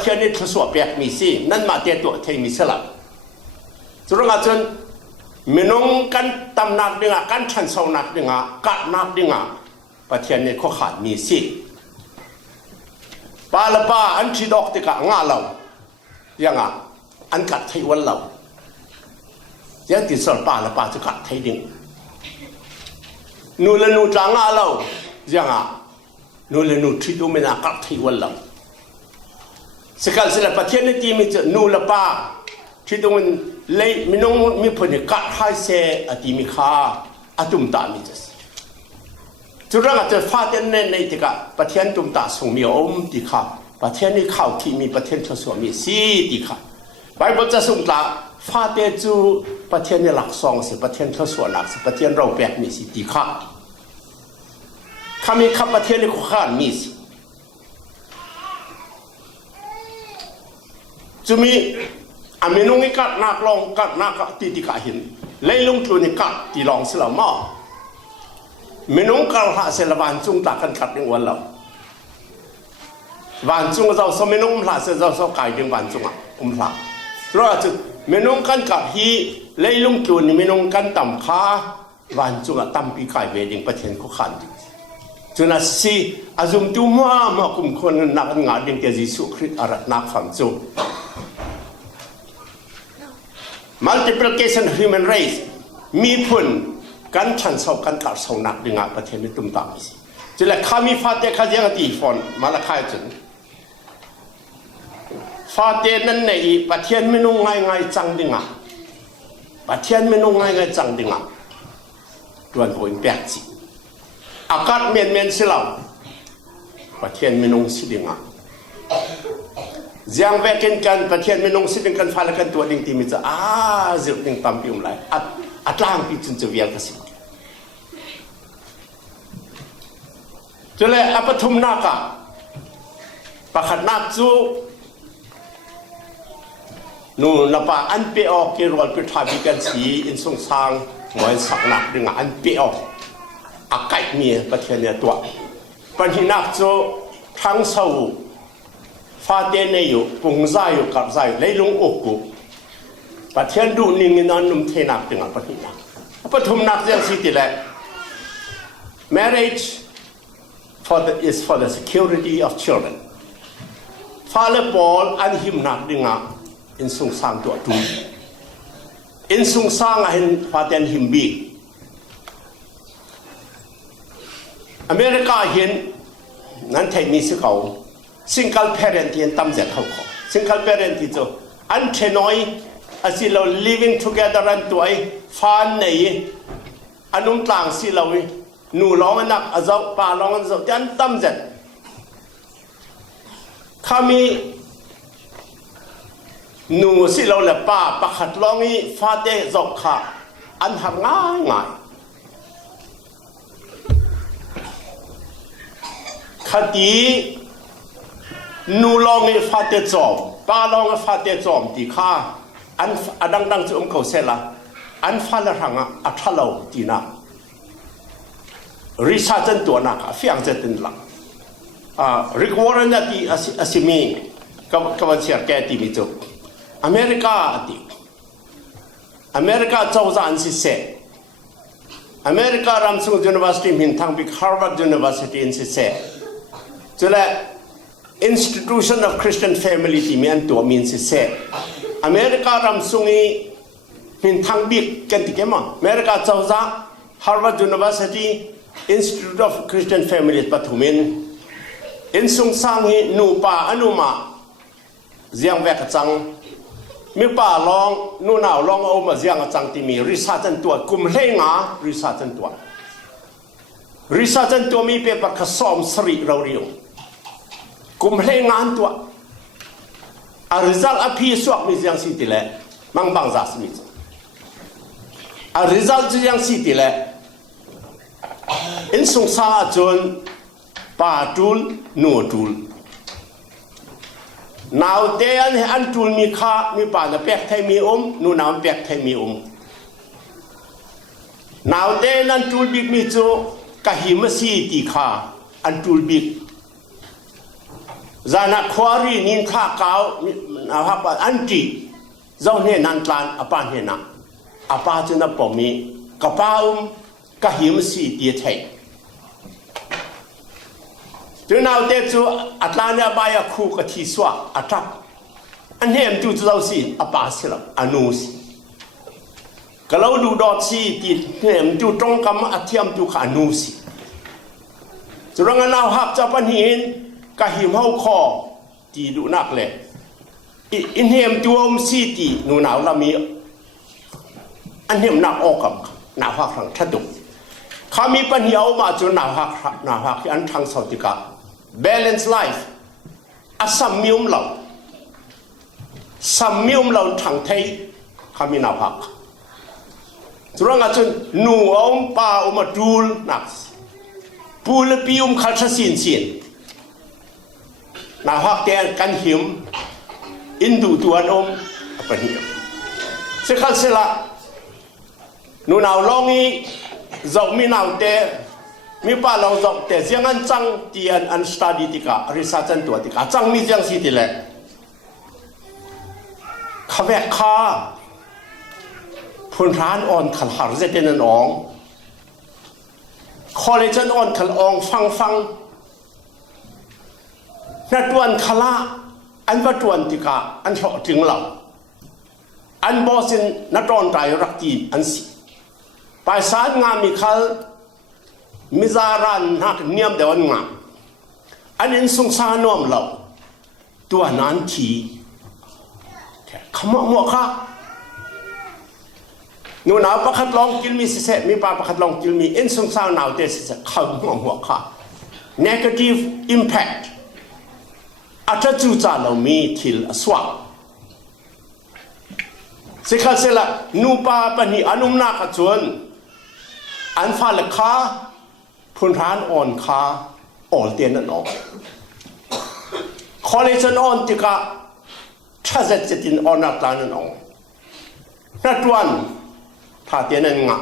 เทียนนี่ทศวรรษแบบมีสินั่นมาเตียตัวเทมีสลับจุดนั้นจนมินงกันตำนักดึงกันชันสาวนักดึงกัดนักดึงประเทศนี้เขาขาดมีสิปาลป้าอันที่ดอกติกะงาเรายังอันกัดไทยวันเรายังติดสอบปาลป้าจะกัดไทยดึงนูเลนูจางาเรายังนูเลนูที่ดูไม่น่ากัดไทยวันเราสกัดเสร็จประเทศนี้ที่มีจะนูละป้าที่ดูมันเลยมินงมีผลกัดให้เสียอดีมีค่าอตุมตามีจะจุดแรกจะฟาดในที่กะประเทศตุมตาส่งมีอมดีค่ะประเทศนี้เข้าที่มีประเทศทศวรรษมีสีดีค่ะไปบนจะส่งตาฟาดจูประเทศนี้หลักสองสิประเทศทศวรรษหลักสิประเทศเราแบกมีสีดีค่ะข้ามีข้าประเทศนี้ข้ามีสิจะมีอามินุงิกัดนักลองกัดนักตีติกาหินเลยลงทุนกัดตีลองสลามมินุงกัลหาเสลวันจุงตากันกัดในวันเราวันจุงเราสมินุงพลาเสเราสกายดึงวันจุงพลาเพราะจุดมินุงกันกัดฮีเลยลงทุนมินุงกันต่ำค้าวันจุงตั้มปีกายเวดิงประเทศคุขันจุนัสซีอาจุมตุมาคุมคนนักงานดิงเกจิสุคริตอารัตนักฟังจู multiplication human race มีผลกันชันสอบกันกัดสองนักดึงประเทศนี้ตุ้มตามสิจะเลยข้ามีฟาเตข้ายังตีฟอนมาละข้าจนฟาเตนั้นในประเทศไม่นุ่งง่ายจังดึงประเทศไม่นุ่งง่ายจังดึงดวนโหยแปลกสิอากาศเมียนสิเราประเทศไม่นุ่งสิดึงยังแวกินกันประเทศไม่นุ่งสิดึงกันฟ้าละกันตัวดิ่งที่มีจะจุดดิ่งปั๊มพิมพ์ไรอัตลางพิจน์จะเวียนกันสิจะเลยอปทุมนักประคันนักจูนูนป่าอันเปียกที่รอดพิธาบิกันสีอินทรงสร้างหวยสักนักดึงอันเปียกอากาศมีประเทศเนี่ยตัวปัญหานักจูทั้งสู้ฟาเดนอยู่ปุ่งใจอยู่กับใจเลยลงอกกูประเทศดูนิ่งนอนนุ่มเทนักดึงประเทศนักปฐมนักเรียนสิทธิ์แหละ marriage is for the security of children ฟาเลบอลอันหิมนักดึงอินทรงสร้างตัวดูอินทรงสร้างเห็นฟาเดนหิมบีอเมริกาเห็นนั้นไทยมีสิเขา single parent เห็นตั้มเจ็ดเขาขอ single parent ที่จะอันเทน้อยอาศัยเรา living together อันตัวไอ้ฟ้าในอันนุ่มต่างสิเราหนูร้องนักอาจจะป่าร้องอันจะอันตั้มเจ็ดข้ามีหนูสิเราเลยป่าประคัดร้องนี้ฟ้าเดจกขาอันทำง่ายคดีหนูร้องนี้ฟ้าเดจอมป่าร้องฟ้าเดจอมตีข้าอันดังจะเขาเสละอันฟ้าละหังอัฐเราตีน่ะริชาจันตัวนักฟิอังจันตินหลังริกวอร์นที่อาศิมีกับวันเสียแก่ที่มีจุอเมริกาที่อเมริกาเจ้าจะอันสิเสอเมริการัมซุงยูนิเวอร์ซิตี้มินทางบิฮาร์วาร์ดยูนิเวอร์ซิตี้อันสิเสจุดละ institution of Christian family ที่มีอันตัวมีอันสิเสอเมริการัมซุงมินทางบิกันที่เกี่ยมั้งอเมริกาเจ้าจะ Harvard University Institute of Christian Families ปฐุมินอินทรงสร้างให้หนูป่าอนุมาเสียงแวกจังมีป่าลองนู่นน่าลองเอามาเสียงจังที่มีริซาจันตัวกุมเฮงาริซาจันตัวมีเป็นปากสอมสริเราเรียวกุมเฮงานตัวอาริซัลอภิสวกมีเสียงสิติแหละมังบังจัสมิจอาริซัลเสียงสิติแหละอินสงสารจนป่าจูลนูจูลนาวเตียนอันจูลมีข้ามีป่าจะเปียกไทยมีนูนาวเปียกไทยมีนาวเตียนอันจูลบิกมีโจกะหิมสีตีข้าอันจูลบิก zana khwari nin kha kau na ha pa anti zau ne nan tlan apa ne na apa chuna pomi kapaum ka him si ti thai tu nau te chu atlania ba ya khu ka thi swa atap an hem tu zau si apa si la anu si kalau du dot si ti hem tu tong kam athiam tu kha anu si surang nau hak cha pan hin ka him hau kho ti du nak le in hem tu om si ti nu nau la mi an hem nak okam na hak thang thadu kami pan hiau ma chu na hak an thang sautika balance life asam mium lo sam mium lo thang thai kami na hak surang achun nu om pa om dul nak pul pium khalsa sin sin na hak te kan him indu tuan om apa ni sekal sela nu nau longi zau mi nau te mi pa lo zau te siang an chang ti an study tika research an tua tika chang mi siang si ti le khavek kha phun ran on khal har ze ten an ong college an on khal ong fang na tuan khala an va tuan tika an tho ting lau an bosin na ton tai rak ti an si pai san nga mi khal mizaran hak niam de wan nga an in sung sa nom lau tua nan thi khama mo kha nu na pakhat long kil mi se mi pa pakhat long kil mi in sung sa naw te se kham mo kha negative impact acha chu cha lo mi thil aswa sikha sela nu pa pani anum na ka chun an fa le kha phun ran on kha ol ten an no college on tika thazet tin on up lan no na tuan tha ten an nga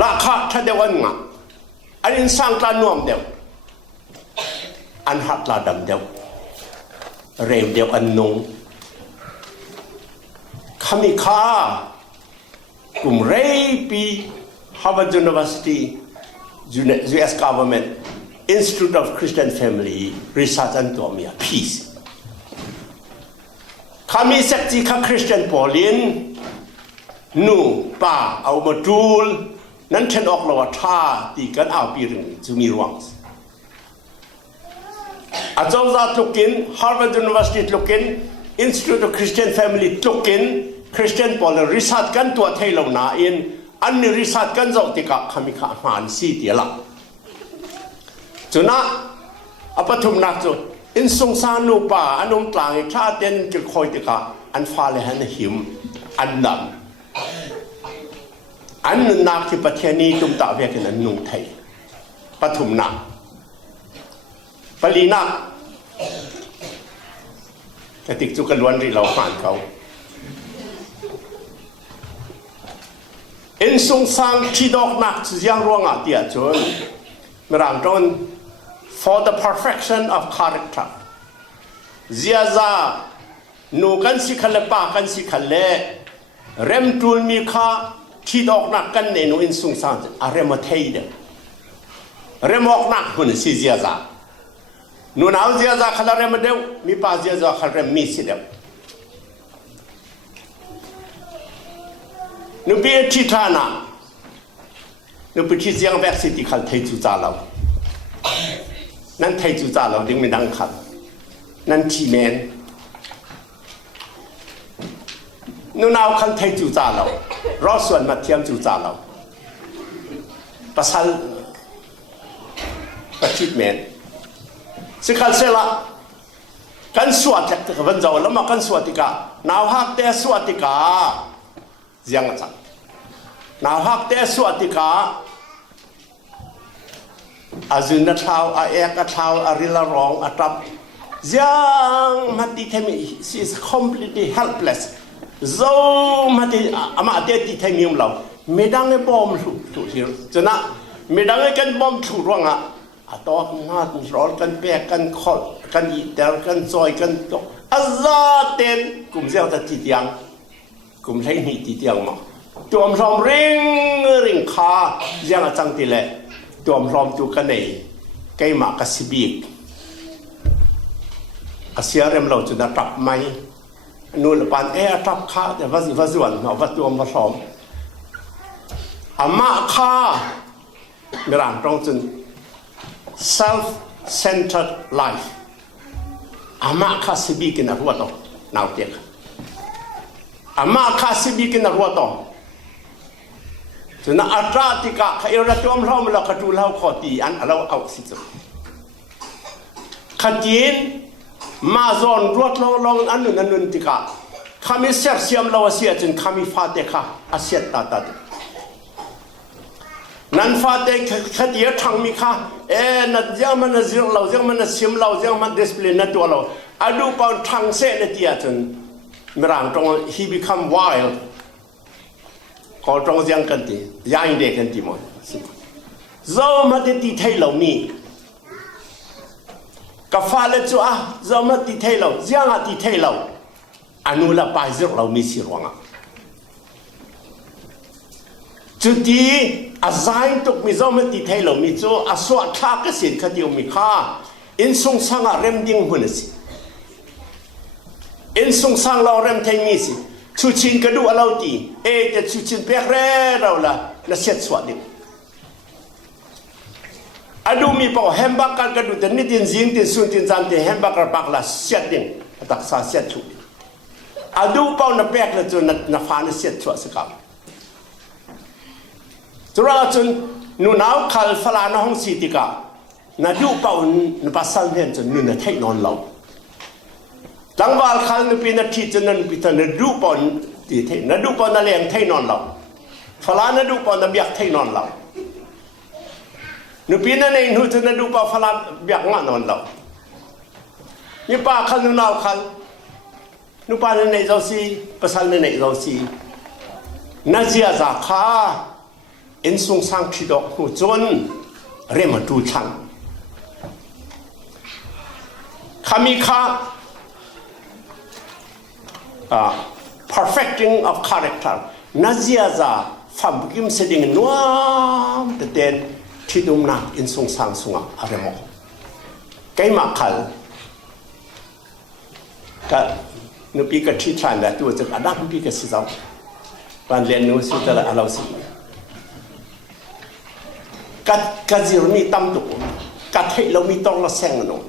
la kha tha de wan nga an in sang ta nuam de an hat la dam de rem de an nung kami kha kum rei pi Harvard University US government Institute of Christian Family Research and Domia Peace kami sekti kha Christian Paulin nu pa au modul nan chen ok lawa tha ti kan au pi ring chu mi ruang azawza tukin Harvard University tukin Institute of Christian Family tukin Christian Paulin research kan tua thai lo na in an ni research kan zau tika kami kha man si ti la chuna apathum nak chu in sung sa nu pa anum tlang tha ten kil khoi tika an fa le han him an nam an nak ki pathani tum ta ve kan nu thai pathum nak palina katik chu kan luan ri lo han kau in sung sang chi dok nak chiang ruanga tia chun meram ton for the perfection of character ziaza nu kan si khale pa kan si khale rem tul mi kha chi dok nak kan ne nu in sung sang a rem thei de rem ok nak hun si ziaza nu nau ziaza khala rem de mi pa ziaza khal rem mi si de nu bi chi thana nu bi chi siang vek city khal thei chu cha lo nan thei chu cha lo ding mi dang khat nan chi men nu nau khal thei chu cha lo ro suan ma thiam chu cha lo pasal pachit men si khal sela kan suat tak ka ban zaw lama kan suatika naw hak te suatika giang chang nào hak te suatika azun na thau a ek a thau a rila rong atap giang mati themi she is completely helpless zo mati ama te ti themi um law medang e bom thu hi chana medang e kan bom thu ronga ตัวงานร้อนกันแปะกันขอดกันอีเตลกันซอยกันตกอาซาเต็นกลุ่มเจ้าตะติดยังกลุ่มใช้หิติดยังมาตัวมรอมริงขายังจังติเล่ตัวมรอมตัวกันเองไกมากสิบิกอาเซียเริ่มเราจะตับไหมนู่นปันตับขาแต่ว่าส่วนเราว่าตัวมรอมอามาขาเมื่อตรงจน self-centered life อามาคาสิบิกินรัวโตนาวเตียกอามาคาสิบิกินรัวโตจนอัตราติกะขยระตัวมเราเมื่อขจูเราขอตีอันเราเอาสิจุขจีนมาซอนรวดลงอันนุนติกะขามีเสียเสียมเราเสียจนขามีฟาเตค่ะอาเซียตาตานั่นฟาเตคดีทางมีค่ะนัดยังมันเสียงเรายังมันเสียมเรายังมันดิสเพลย์นัดตัวเราอดูปอนทางเส้นที่อาจารย์เมื่อตรง he become wild ก็ตรงยังกันตียังเด็กกันตีมั้งเรามาติดที่เรามีกับฟ้าเล็กจ้าเรามาติดที่เรายังติดที่เราอนุลาไปเรื่องเรามีสิรวงอ่ะจุดที่อาศัยตุกมิจอมติดให้เรามิจออาสวะข้าก็สิ่งคดีมีข้าอินทรงสังอาเริ่มดิ้งหุ่นสิอินทรงสังเราเริ่มเทมีสิชุชินกระดูเราตีแต่ชุชินเปียกเร่เราละน่าเสียสวดดิอดูมีป่าวแฮมบักกันกระดูแต่นิดดินซิงดินสุนดินจันเตแฮมบักกระปักละเสียดิ้งตักษาเสียชุอดูป่าวนับเปียกละจนนับฟ้าน่าเสียสวดสักคำจุราจนนูนาวขัลฟลานห้องสิติกานาดูเป่านปัสสันเห็นจนนูนเทนอนเราหลังวันขัลนปีนาทีจนนันปีตนาดูเป่าตีเทนาดูเป่านาเลียงเทนอนเราฟลานาดูเป่านาเบียกเทนอนเรานูปีนั้นเองนูจนนาดูเป่าฟลาเบียกงานอนเรานี่ป้าขัลนูนาวขัลนูป้าในเจ้าซีปัสสันในเจ้าซีนาเจียจากข้าอินทรงสังคิดอกหูจนเริ่มดูชังขามีค่าperfecting of character น่าเสียจะฟังกิมเสด็จนัวแต่เด่นที่ดุมนักอินทรงสังสุงอะไรมั้งไกมาขัลก็นุปีกับที่ทานแล้วตัวจะอดัมปีกับสิเจ้าวันเรียนนู้สุดแต่ละเราสิกัดจิรมีตั้มตุกกัดให้เรามีต้องละแสงนง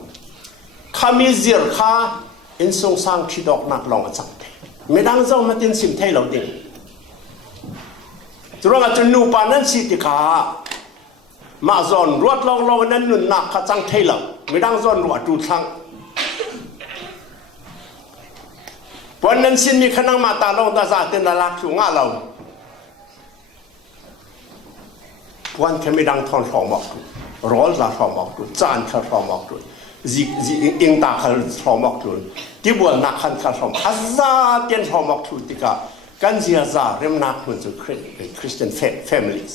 ข้ามีจิรข้าอินทรงสร้างคิดออกนักลองจังไม่ดังเจ้ามาตินสิมให้เราดิ่งจุดนั้นนูปานั้นสิติกามาจอนรวดลองนั้นนุนนักข้าจังให้เราไม่ดังจอนรวดดูทั้งวันนั้นสิมีขนังมาตาลงตาซาเต็นละลักอยู่ง่าเราวันแค่ไม่ดังทอนฟองบอกร้อนละฟองบอกดูจานข้าฟองบอกดูจีอิงตาข้าฟองบอกดูที่บัวนักขันข้าฟองอาซาเตียนฟองบอกดูติกากันเสียซาเริ่มนักเหมือนจะคริสเตียนแฟมิลี่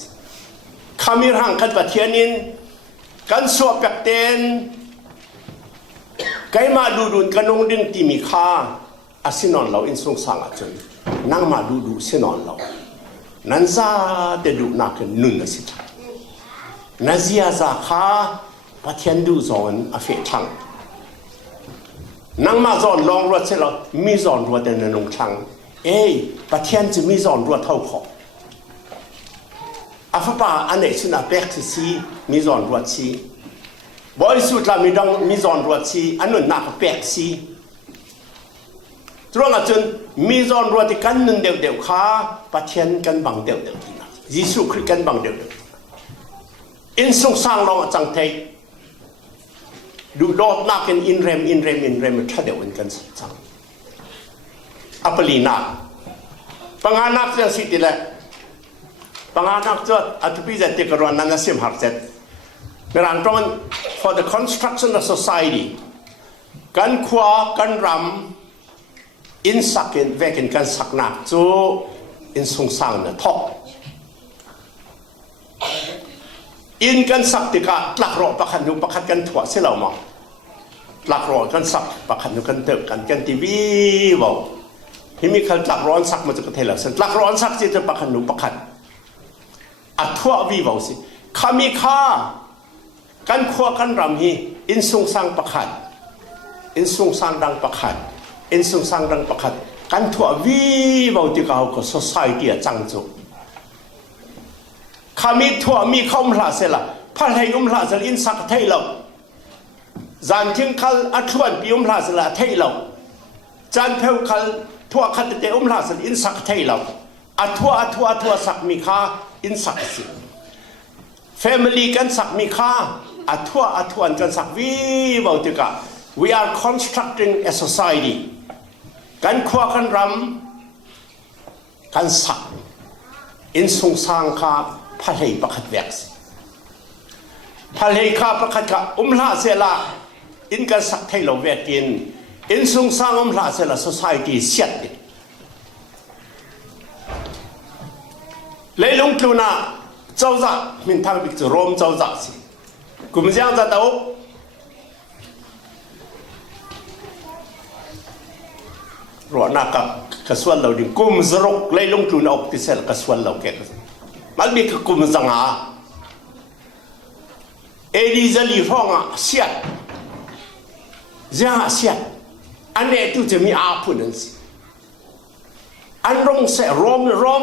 ขามีร่างกันปะเทียนินกันสวบเป็กเต็นไกมาดูกันนงดินตีมีค่าอาศินอนเราอินทรงสังอาจารย์นั่งมาดูศินอนเรานั่นซาเดดูนักนุนสิท่านาเซียซาข้าปะเทียนดูจอนอาเฟทังนั่งมาจอนลองรถเสร็จแล้วมีจอนรถเดินลงชังปะเทียนจะมีจอนรถเท่าขออาฟ้าป่าอันไหนสุนัขเบ็กซีมีจอนรถซีบริสุทธิ์ละมีจอนรถซีอันนั้นนักเบ็กซีตรงนั้นจนมีจอนรถที่กันนึงเดียวข้าปะเทียนกันบังเดียวที่นั่นยิสุคริสต์กันบังเดียวอินทรงสร้างเราจังเทดูดอดนักอินเรมถ้าเดียวกันสังอัปลีนาปังอานักยังสิติแหละปังอานักจดอัตพิจารณ์กรณานาเสียมหาเสร็จในร้านตรง for the construction of society กันขวากันรำอินสักเวกินกันสักนักจูอินทรงสร้างเนี่ยทอก อินกันสักติกาหลักรอประคันนุประคันกันถั่วเสียเรามาหลักรอกันสักประคันนุกันเติบกันทีวีบอกที่มีการหลักร้อนสักมาจากประเทศเราหลักร้อนสักจะประคันนุประคันอัถั่ววีบอกสิขามีค่ากันขวากันรำฮีอินสุงสังประคันอินสุงสังดังประคันอินสุงสังดังประคันกันถั่ววีบอกที่เขาก็ society จังจุขามีถั่วมีข้าวมลาเสละพระไทยมลาเสละอินสักไทยเราจานทิ้งคัลอัฐวนปีมลาเสละไทยเราจานเพลคัลถั่วขัดเตอมลาเสละอินสักไทยเราอัฐวสักมีค่าอินสักสิ family กันสักมีค่าอัฐวนกันสักวีบอกติกา we are constructing a society กันขวากันรำกันสักอินสงสารข้าพระเฮประคัดแวกส์พระเฮข้าประคัดข้าลาเสละอินกันสักไทยเราแวกินอินสงสารลาเสละ society เสียดเลยลงทุนนะเจ้าจ่ามินทางบิกจะรวมเจ้าจ่าสิกุมเจ้าจ่าเต้ารอนักกระสวนเราดิกุมสรุปเลยลงทุนออกที่เสร็จกระสวนเราแก่มันมีกุมสังหาเอดีจะลีฟองอ่ะเสียดเจ้าเสียดอันนี้ตุจะมีอาพุนสิอันรงเสรม